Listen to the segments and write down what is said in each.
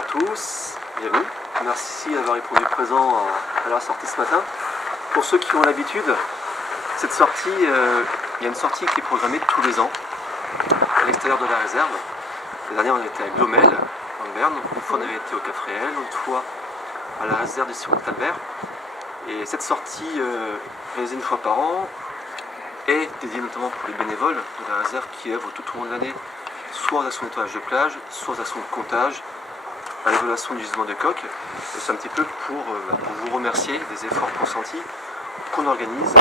Bonjour à tous, bienvenue. Merci d'avoir répondu présent à la sortie ce matin. Pour ceux qui ont l'habitude, cette sortie, il y a une sortie qui est programmée tous les ans à l'extérieur de la réserve. La dernière, on était à Glomel, en Berne. Une fois, on avait été au Cap Réel, une fois à la réserve du Sirop d'Albert. Et cette sortie, réalisée une fois par an, est dédiée notamment pour les bénévoles de la réserve qui œuvrent tout au long de l'année, soit aux actions de nettoyage de plage, soit aux actions de comptage, à l'évaluation du gisement de coques. C'est un petit peu pour vous remercier des efforts consentis qu'on organise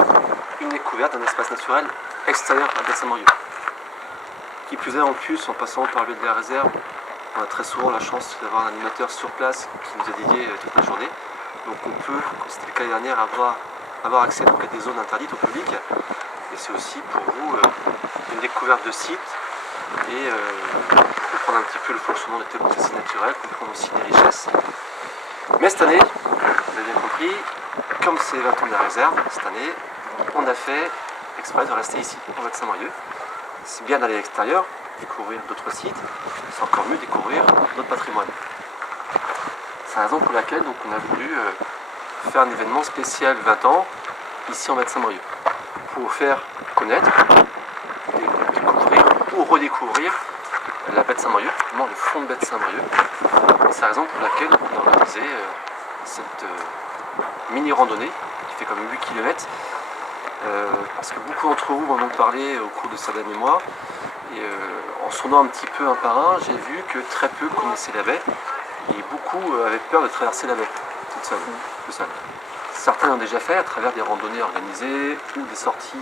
une découverte d'un espace naturel extérieur à Baie-Saint-Morieux. Qui plus est, en plus, en passant par le lieu de la réserve, on a très souvent la chance d'avoir un animateur sur place qui nous est dédié toute la journée. Donc on peut, comme c'était le cas l'année dernière, avoir accès donc, à des zones interdites au public. Et c'est aussi pour vous une découverte de site et comprendre un petit peu le fonctionnement de tel processus naturel, comprendre aussi les richesses. Mais cette année, vous avez bien compris, comme c'est 20 ans de la réserve, cette année, on a fait exprès de rester ici, en Baie-Saint-Morieux. C'est bien d'aller à l'extérieur, découvrir d'autres sites, c'est encore mieux découvrir notre patrimoine. C'est la raison pour laquelle donc, on a voulu faire un événement spécial 20 ans, ici en Baie-Saint-Morieux, pour faire connaître, découvrir ou redécouvrir la baie de Saint-Morieux, vraiment le fond de baie de Saint-Morieux. C'est la raison pour laquelle on a organisé cette mini-randonnée qui fait comme 8 km. Parce que beaucoup d'entre vous m'en ont parlé au cours de ces derniers mois. Et en sondant un petit peu un par un, j'ai vu que très peu connaissaient la baie. Et beaucoup avaient peur de traverser la baie toute seule, tout seul. Certains l'ont déjà fait à travers des randonnées organisées ou des sorties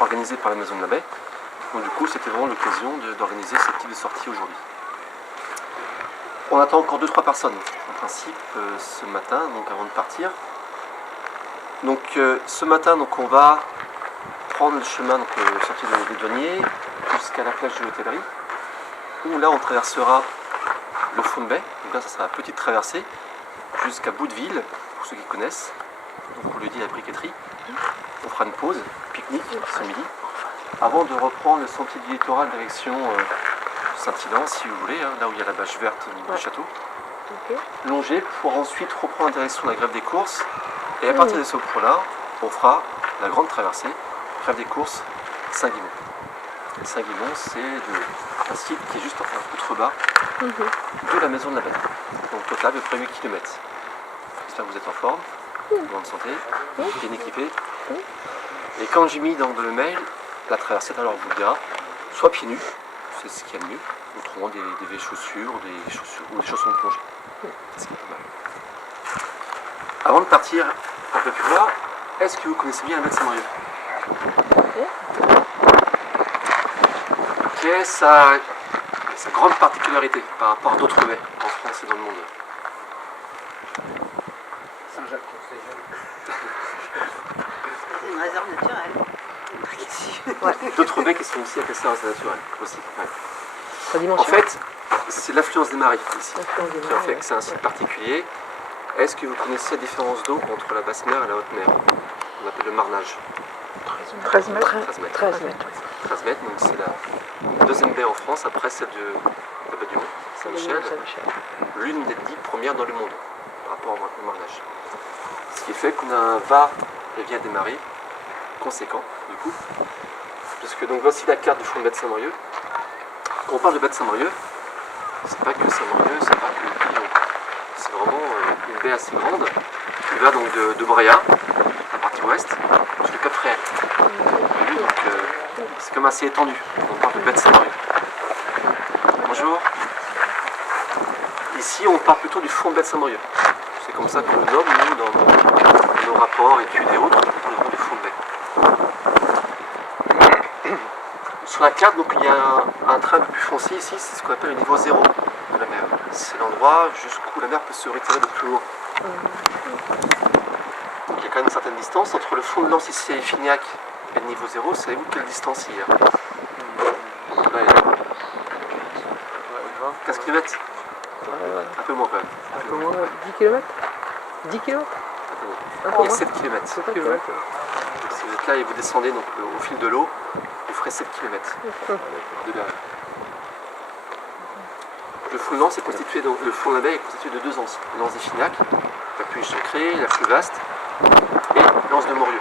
organisées par la Maison de la Baie. Donc du coup, c'était vraiment l'occasion d'organiser ce type de sortie aujourd'hui. On attend encore 2-3 personnes, en principe, ce matin, donc avant de partir. Donc ce matin, donc, on va prendre le chemin, donc sortie des douaniers, jusqu'à la plage de l'hôtellerie, où là, on traversera le fond de baie. Donc là, ça sera la petite traversée jusqu'à Bouteville, pour ceux qui connaissent. Donc on le dit, la briqueterie. On fera une pause, pique-nique, ce midi, avant de reprendre le sentier du littoral direction Saint-Hilaire, si vous voulez, hein, là où il y a la bâche verte au niveau du château. Longer pour ensuite reprendre la direction de la grève des courses. Et à partir de ce point-là, on fera la grande traversée, grève des courses Saint-Guimont. Saint-Guimont, c'est un site qui est juste en contrebas de la maison de la baie. Donc total à peu près 8 km. J'espère que vous êtes en forme, en bonne santé, bien équipé. Et quand j'ai mis dans le mail, la traversée, alors on vous le dira, soit pieds nus, c'est ce qu'il y a de mieux, autrement des vieilles chaussures, ou des chaussons de plongée. C'est pas mal. Avant de partir un peu plus loin, est-ce que vous connaissez bien la baie de Saint-Morieux? Quelle est sa grande particularité par rapport à d'autres baies en France et dans le monde? Saint-Jacques. C'est une réserve naturelle. D'autres baies qui sont aussi appelées réserves naturelles aussi. Ouais. Sa dimension. En fait, c'est l'affluence des marées ici L'affluence des qui en marées, fait que c'est un site particulier. Est-ce que vous connaissez la différence d'eau entre la basse mer et la haute mer? On appelle le marnage. 13 mètres. 13 mètres. 13 mètres. 13 mètres, donc c'est la deuxième baie en France après celle de la baie du Mont, Saint-Michel, l'une des 10 premières dans le monde par rapport au marnage. Ce qui fait qu'on a un va-et-vient des marées conséquent du coup. Puisque donc voici la carte du fond de baie de Saint-Morieux. Quand on parle de baie de Saint-Morieux, c'est pas que Saint-Morieux, c'est pas que le Guillon. C'est vraiment une baie assez grande qui va donc de Bréa, la partie ouest, jusqu'au Cap Réel. Donc c'est comme assez étendu. On parle de baie de Saint-Morieux. Bonjour. Ici on parle plutôt du fond de baie de Saint-Morieux. C'est comme ça qu'on le nomme, nous, dans nos rapports, études et autres, on parle du fond de baie. Sur la carte, donc, il y a un trait un peu plus foncé ici, c'est ce qu'on appelle le niveau 0 de la mer. C'est l'endroit jusqu'où la mer peut se retirer de plus loin. Donc il y a quand même une certaine distance entre le fond de l'Anse ici et Fignac et le niveau 0. Savez-vous quelle distance il y a? Là, il y a 15 km. Un peu moins quand même. Un peu moins, 10 km 10 km Il y a 7 km. 7 km. Si vous êtes là et vous descendez donc, au fil de l'eau, vous ferez 7 km de berge. Le fondement, c'est constitué, donc, le fond de la baie est constitué de deux anses. L'anse d'Effignac, la plus chancrée, la plus vaste, et l'anse de Morieux,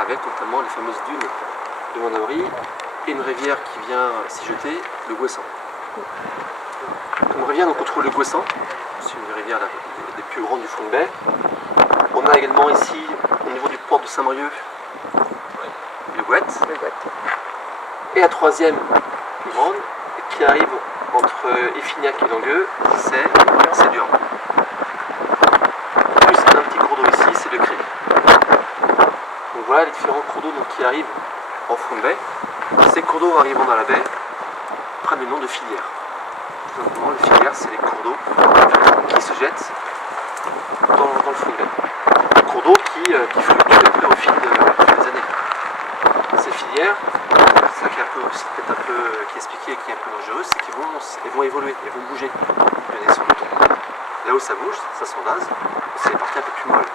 avec notamment les fameuses dunes de Montaury et une rivière qui vient s'y jeter, le Gouessant. Comme rivière, donc, on trouve le Gouessant, c'est une rivière des plus grandes du fond de baie. On a également ici, au niveau du port de Saint-Morieux, le Gouette. Et la troisième plus grande, qui arrive entre Effignac et Langueux, c'est Durand. Plus un petit cours d'eau ici, c'est le Cré. Donc voilà les différents cours d'eau qui arrivent en fond de baie. Ces cours d'eau arrivant dans la baie prennent le nom de filières. Tout simplement, les filières, c'est les cours d'eau qui se jettent dans le fond de baie. Des cours d'eau qui fluctuent un peu au fil des années. Ces filières, c'est ça qui est peut-être un peu qui est expliqué et qui est un peu dangereux, c'est qu'elles vont évoluer, elles vont bouger d'une année sur l'autre. Là où ça bouge, ça s'envase, c'est les parties un peu plus molles.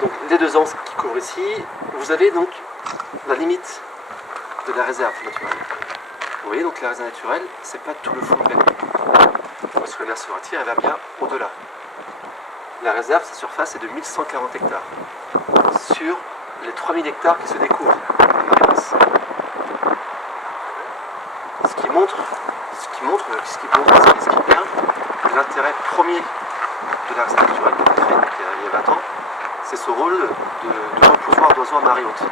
Donc les deux anses qui couvrent ici, vous avez donc la limite de la réserve naturelle. Vous voyez donc la réserve naturelle, c'est pas tout le fond de baie. Parce que la mer se retire, elle va bien au-delà. La réserve, sa surface est de 1140 hectares. Sur les 3000 hectares qui se découvrent à Marinas. Ce qui montre l'intérêt premier de la réserve naturelle qui a été créée il y a 20 ans, c'est ce rôle de repoussoir d'oiseaux à marée haute. Il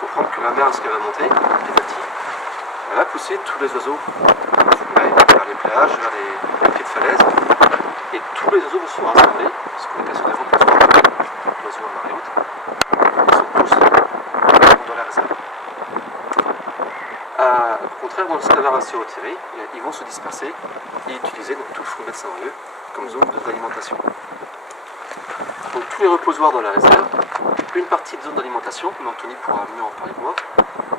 faut comprendre que la mer, lorsqu'elle va monter, petit à petit, elle va pousser tous les oiseaux vers les plages, vers les pieds de falaise, et tous les oiseaux vont se rassembler, ce qu'on appelle sur des repoussoirs d'oiseaux à marée haute, ils sont tous dans la réserve. Au contraire, lorsque la mer va se retirer, ils vont se disperser et utiliser donc, tout le fond de Saint-Morieux comme zone d'alimentation. Donc tous les reposoirs dans la réserve, une partie de zone d'alimentation, mais Anthony pourra mieux en parler que moi,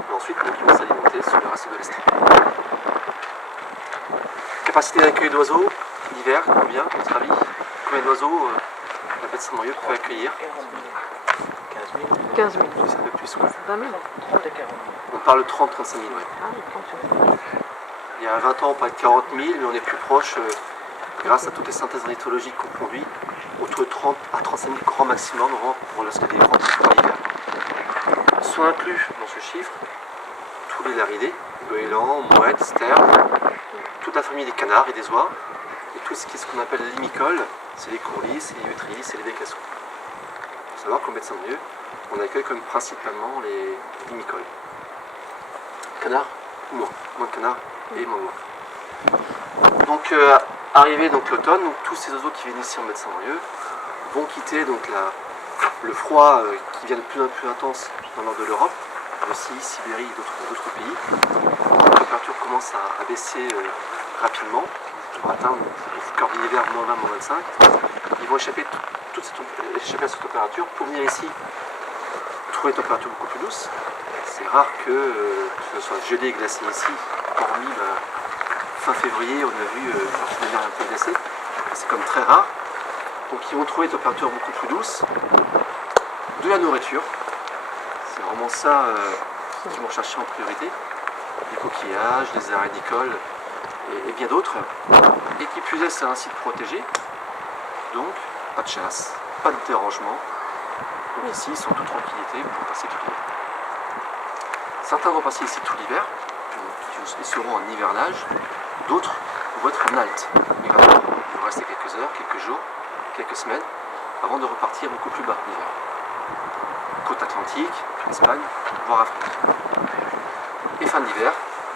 et ensuite donc, ils vont s'alimenter sur le reste de l'estrade. Capacité d'accueil d'oiseaux, l'hiver, combien, à votre avis? Combien d'oiseaux la baie de Saint-Morieux peut accueillir? 15 000. C'est un peu plus, quoi. 20 000. 30 à 40 000. On parle de 30-35 000, ouais. Ah oui, 30 000. Il y a 20 ans, on parlait de 40 000, mais on est plus proche, grâce à toutes les synthèses ornithologiques qu'on produit, autour de 30 à 35 000 grand maximum pour lorsqu'il y a des grands transports l'hiver. Sont inclus dans ce chiffre tous les laridés, goélands, mouettes, sternes, toute la famille des canards et des oies, et tout ce qu'on appelle les limicoles, c'est les courlis, c'est les huîtriers, c'est les bécassons. Il faut savoir qu'en baie de Saint-Morieux, on accueille comme principalement les limicoles. Canards, moins de canards et moins de oies. Donc, arrivé donc l'automne, tous ces oiseaux qui viennent ici en baie de Saint-Morieux vont quitter donc le froid qui devient de plus en plus intense dans le nord de l'Europe, Russie, Sibérie et d'autres pays. La température commence à baisser rapidement pour atteindre au cœur de l'hiver moins 20, moins 25. Ils vont échapper à cette température pour venir ici trouver une température beaucoup plus douce. C'est rare que ce soit gelé et glacé ici, hormis fin février, on a vu une mer un peu glacée, c'est comme très rare. Donc ils vont trouver une température beaucoup plus douce, de la nourriture, c'est vraiment ça qu'ils vont chercher en priorité, des coquillages, des araignicoles et bien d'autres. Et qui plus est, c'est un site protégé, donc pas de chasse, pas de dérangement. Donc ici, ils sont en toute tranquillité pour passer tout l'hiver. Certains vont passer ici tout l'hiver, ils seront en hivernage, d'autres vont être en halte migratoire. Ils vont rester quelques heures, quelques jours, quelques semaines, avant de repartir beaucoup plus bas l'hiver. Côte atlantique, Espagne, voire Afrique. Et fin d'hiver,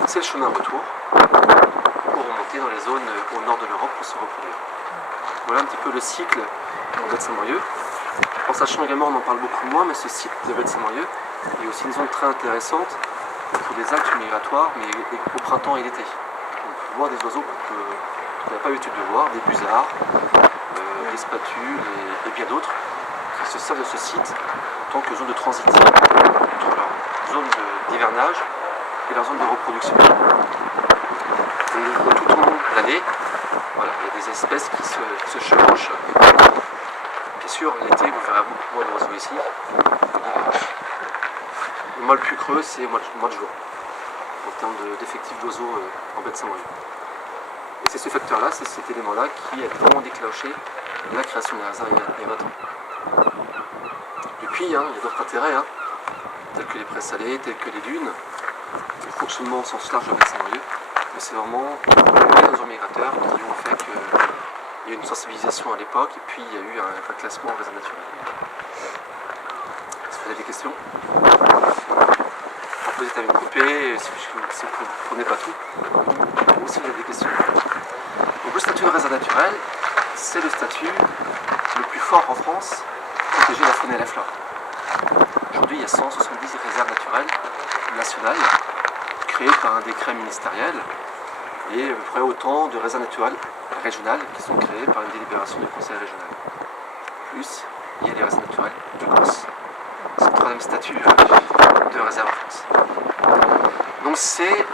c'est le chemin retour pour remonter dans les zones au nord de l'Europe pour se reproduire. Voilà un petit peu le cycle en baie de Saint-Morieux. En sachant également, on en parle beaucoup moins, mais ce site de baie de Saint-Morieux est aussi une zone très intéressante pour des actes migratoires, mais au printemps et l'été. On peut voir des oiseaux qu'on n'a pas l'habitude de voir, des busards, des spatules et bien d'autres, qui se servent de ce site en tant que zone de transit entre leur zone d'hivernage et leur zone de reproduction. Donc, tout au long de l'année, voilà, il y a des espèces qui se chevauchent. Bien sûr, l'été, vous verrez beaucoup moins d'oiseaux ici. Le mois le plus creux, c'est le mois de juin. Donc en termes d'effectifs d'oiseaux en baie de Saint-Brieuc. Et c'est ce facteur-là, c'est cet élément-là qui a vraiment déclenché la création de la réserve il y a 20 ans. Depuis, il y a d'autres intérêts, tels que les prés salés, tels que les dunes, le fonctionnement au sens large de la baie de Saint-Brieuc, mais c'est vraiment les oiseaux migrateurs qui ont fait qu'il y a eu une sensibilisation à l'époque et puis il y a eu un classement en réserve naturelle. Est-ce que vous avez des questions? Vous êtes à me couper, si vous ne prenez pas tout, ou si vous avez des questions. Donc le statut de réserve naturelle, c'est le statut le plus fort en France pour protéger la faune et la flore. Aujourd'hui, il y a 170 réserves naturelles nationales créées par un décret ministériel et à peu près autant de réserves naturelles régionales qui sont créées par une délibération du conseil régional. Plus, il y a les réserves naturelles de Corse. C'est le troisième statut de réserve en France. Donc c'est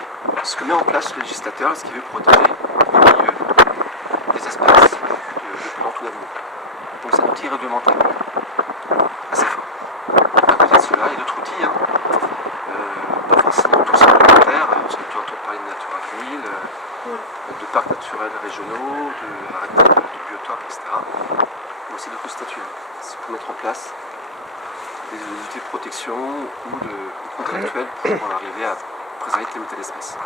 ce que met en place le législateur, ce qui veut protéger les milieux, des espèces, de plantes ou d'animaux. Donc c'est un outil réglementaire assez fort. À côté de cela, il y a d'autres outils, pas forcément tous réglementaires, parce que tu entends parler de Natura 2000, de parcs naturels régionaux, de biotopes, etc. Mais aussi d'autres statuts. C'est pour mettre en place des outils de protection ou de contractuels pour arriver à préserver telle ou telle espèce.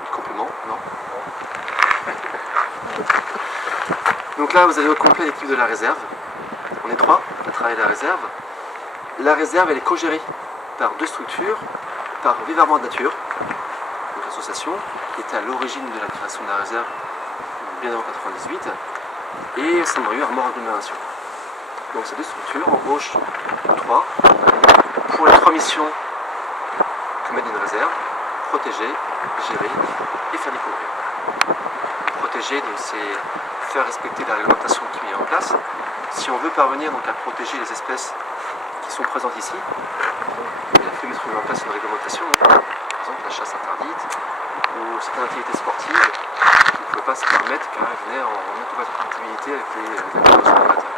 Le complément? Non. Donc là, vous avez au complet l'équipe de la réserve. On est 3 à travailler la réserve. La réserve, elle est co-gérée par 2 structures, par Vivre de Nature, donc l'association qui était à l'origine de la création de la réserve bien avant 1998, et Saint-Brieuc Armor Agglomération. Donc ces 2 structures embauchent 3 pour les 3 missions que met une réserve: protéger, gérer et faire découvrir. Protéger, c'est faire respecter la réglementation qui est en place. Si on veut parvenir donc à protéger les espèces qui sont présentes ici, il a fallu mettre en place une réglementation, par exemple la chasse interdite ou certaines activités sportives qui ne pouvaient pas se permettre car elles venaient en incompatibilité avec les conventions migrateurs.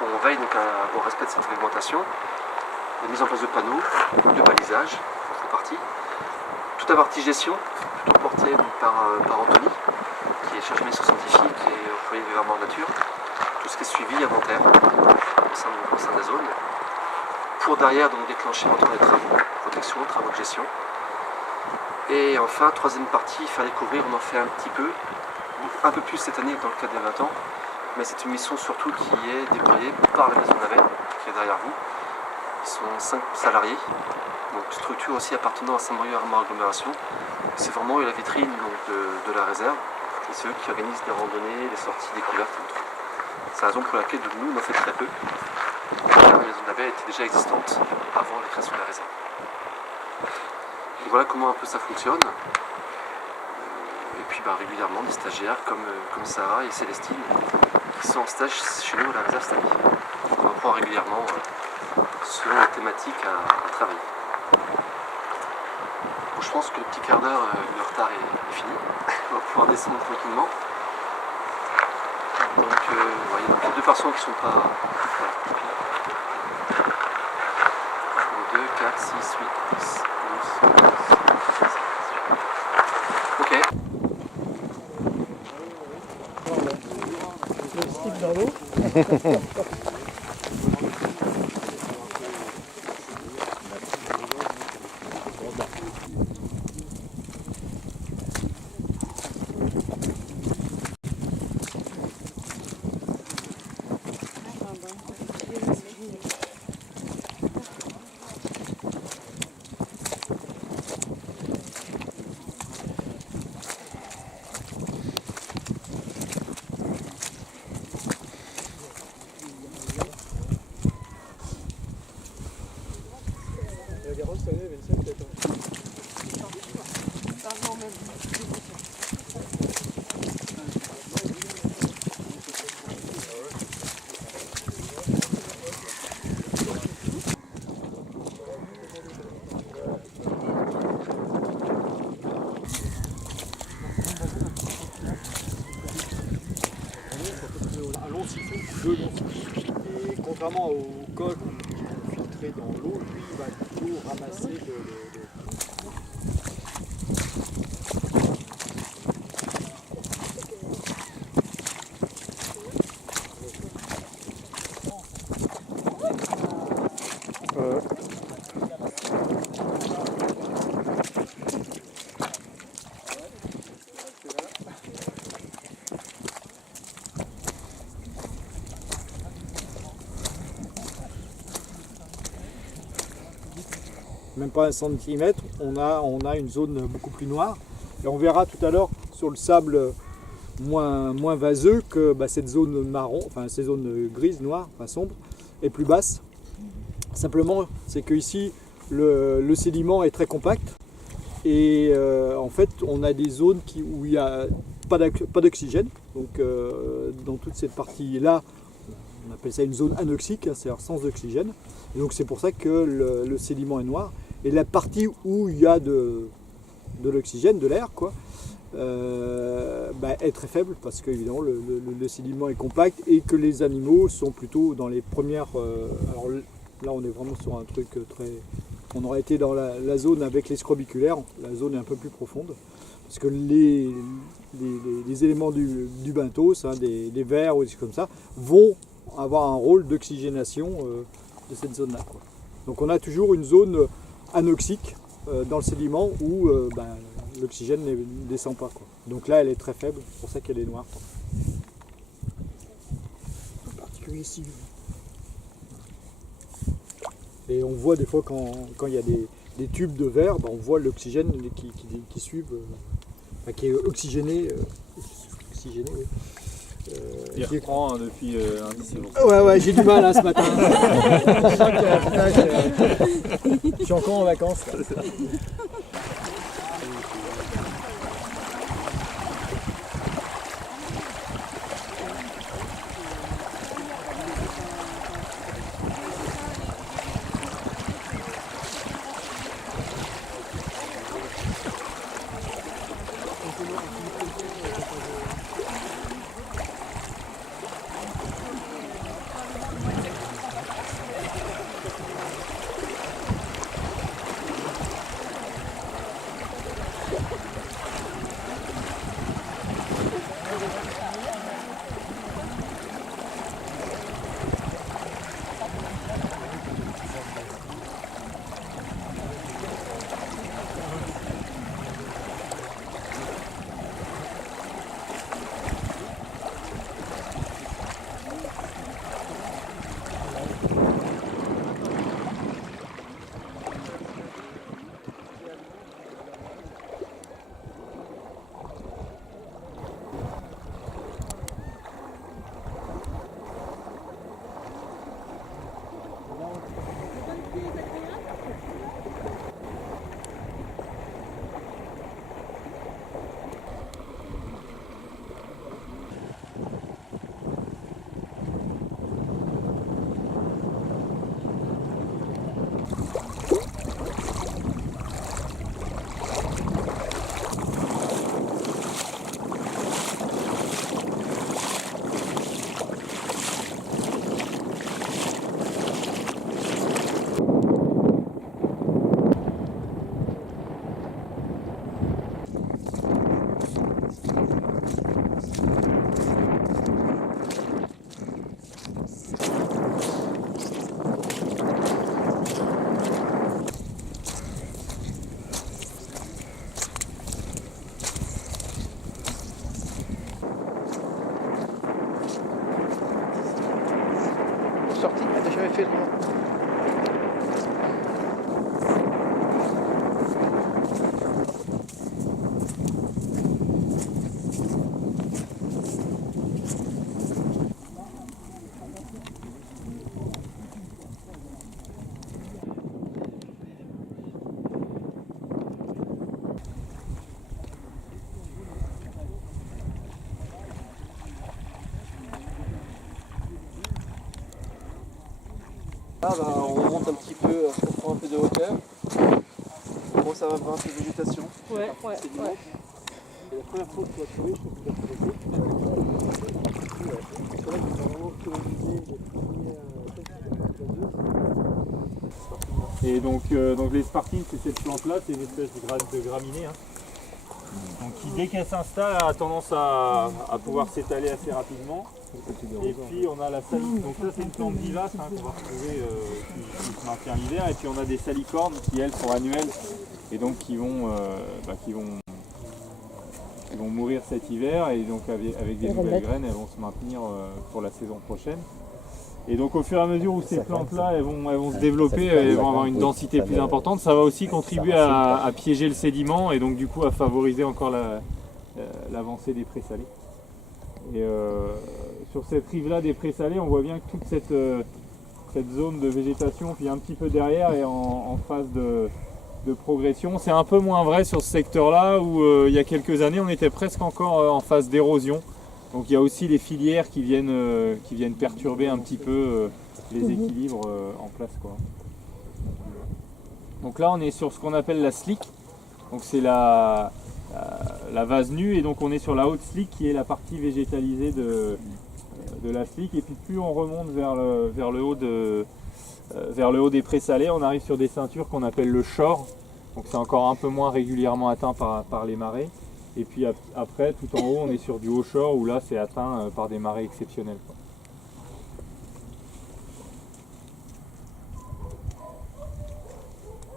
On veille donc au respect de cette réglementation, la mise en place de panneaux, de balisage, en partie. Toute la partie gestion, plutôt portée donc, par Anthony, qui est chargé de mission scientifique et employé de Vivre Nature. Tout ce qui est suivi inventaire au sein de la zone. Pour derrière donc déclencher éventuellement des travaux, protection, travaux de gestion. Et enfin, troisième partie, faire découvrir, on en fait un petit peu, un peu plus cette année dans le cadre des 20 ans. Mais c'est une mission surtout qui est déployée par la Maison Navet, qui est derrière vous. Ils sont 5 salariés, donc structure aussi appartenant à Saint-Brieuc Armor Agglomération. C'est vraiment la vitrine donc, de la réserve, et c'est eux qui organisent des randonnées, les sorties découvertes et autres. C'est la raison pour laquelle nous, on en fait très peu. La Maison Navet était déjà existante avant la création de la réserve. Donc voilà comment un peu ça fonctionne. Et puis régulièrement des stagiaires comme Sarah et Célestine qui sont en stage chez nous à la réserve Stamy. Donc on apprend régulièrement selon les thématiques à travailler. Bon, je pense que le petit quart d'heure de retard est fini. On va pouvoir descendre tranquillement. Donc il y a 2 personnes qui ne sont pas... Voilà. 2, 4, 6, 8, 10, 12, 13, 17, 18. Ok. Dans l'eau. Un long siphon, 2 longs siphons. Et contrairement au col qui est filtré rentrer dans l'eau, lui il va plutôt ramasser même pas 1 centimètre, on a une zone beaucoup plus noire. Et on verra tout à l'heure sur le sable moins vaseux que cette zone marron, enfin cette zone grise, noire, enfin sombre, est plus basse. Simplement, c'est que ici le sédiment est très compact et en fait on a des zones où il n'y a pas d'oxygène. Donc dans toute cette partie-là, on appelle ça une zone anoxique, hein, c'est-à-dire sans oxygène. Et donc c'est pour ça que le sédiment est noir. Et la partie où il y a de l'oxygène, de l'air, quoi, est très faible parce que évidemment le sédiment est compact et que les animaux sont plutôt dans les premières. Alors là on est vraiment sur un truc très. On aurait été dans la zone avec les scrobiculaires, la zone est un peu plus profonde parce que les éléments du benthos, hein, des vers ou des choses comme ça, vont avoir un rôle d'oxygénation de cette zone-là, quoi. Donc on a toujours une zone anoxique dans le sédiment où l'oxygène ne descend pas, quoi. Donc là elle est très faible, c'est pour ça qu'elle est noire, quoi. En particulier ici. Et on voit des fois quand il y a des tubes de verre, on voit l'oxygène qui suivent, qui est oxygéné. Oxygéné, oui. Il reprend depuis lundi, c'est bon. Ouais, j'ai du mal ce matin. Je suis encore en vacances. Là. Sorti, t'as jamais fait le. Là, on monte un petit peu, on prend un peu de hauteur. On commence à avoir un peu de végétation. Ouais. Et la première fois que tu vas trouver, je trouve que tu vas trouver. C'est vrai que tu vas vraiment coloniser les premières Et donc les spartines, c'est cette plante-là, c'est une espèce de graminée. Hein. Donc qui, dès qu'elle s'installe, a tendance à pouvoir s'étaler assez rapidement. Et puis on a la salicorne. Donc ça c'est une plante vivace qu'on va retrouver qui se maintient l'hiver. Et puis on a des salicornes qui elles sont annuelles et donc qui vont mourir cet hiver. Et donc avec des nouvelles graines, elles vont se maintenir pour la saison prochaine. Et donc au fur et à mesure où ces plantes-là elles vont se développer, elles vont avoir une densité plus importante, ça va aussi contribuer à piéger le sédiment et donc du coup à favoriser encore l'avancée des prés salés. Et sur cette rive-là des prés salés, on voit bien que toute cette zone de végétation, puis un petit peu derrière, est en phase de progression. C'est un peu moins vrai sur ce secteur-là où il y a quelques années on était presque encore en phase d'érosion. Donc il y a aussi les filières qui viennent perturber un petit peu les équilibres en place, quoi. Donc là on est sur ce qu'on appelle la slick. Donc c'est la vase nue et donc on est sur la haute slick qui est la partie végétalisée de la slick. Et puis plus on remonte vers le haut des prés salés, on arrive sur des ceintures qu'on appelle le shore. Donc c'est encore un peu moins régulièrement atteint par les marées. Et puis après, tout en haut, on est sur du haut shore où là, c'est atteint par des marées exceptionnelles, quoi.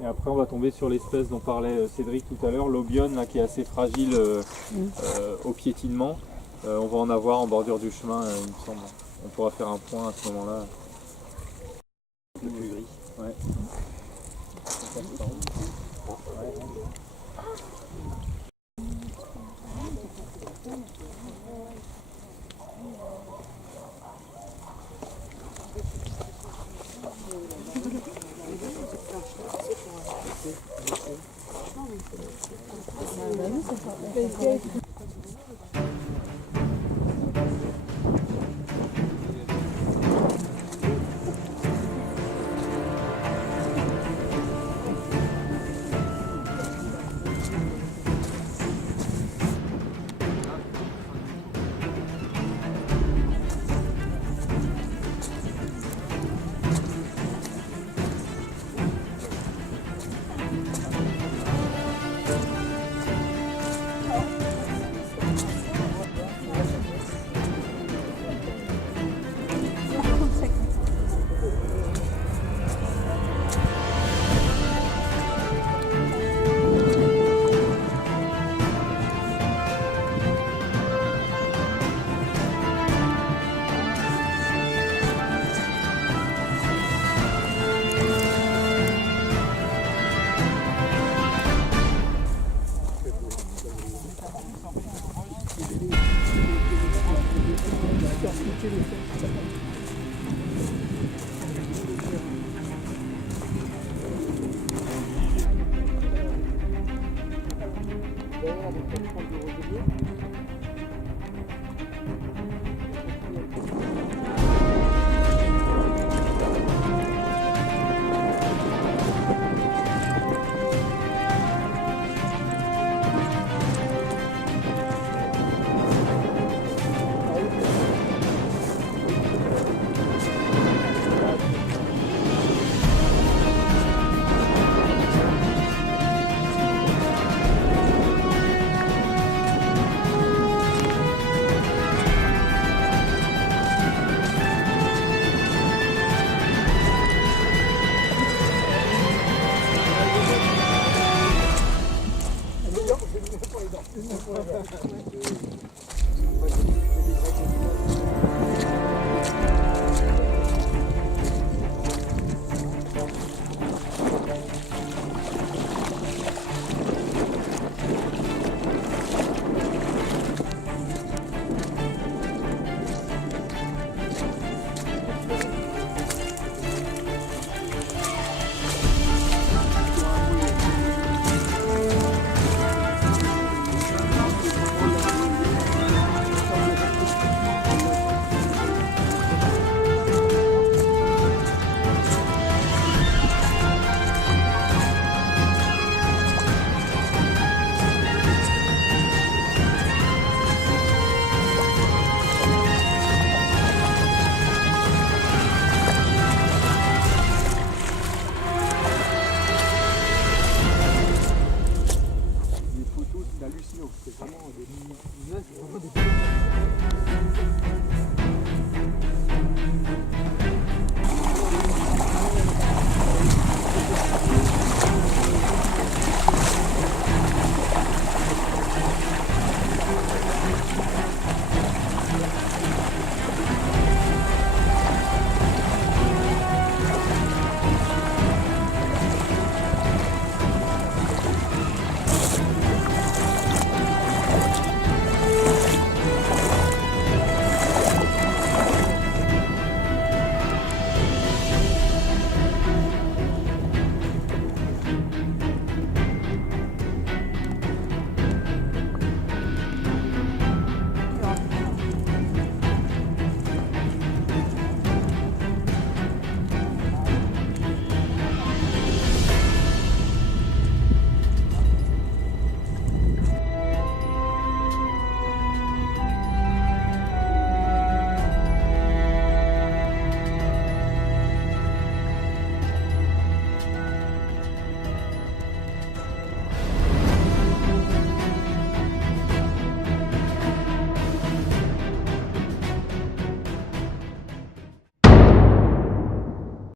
Et après, on va tomber sur l'espèce dont parlait Cédric tout à l'heure, l'obione, là, qui est assez fragile au piétinement. On va en avoir en bordure du chemin, il me semble. On pourra faire un point à ce moment-là. Le plus gris. Ouais.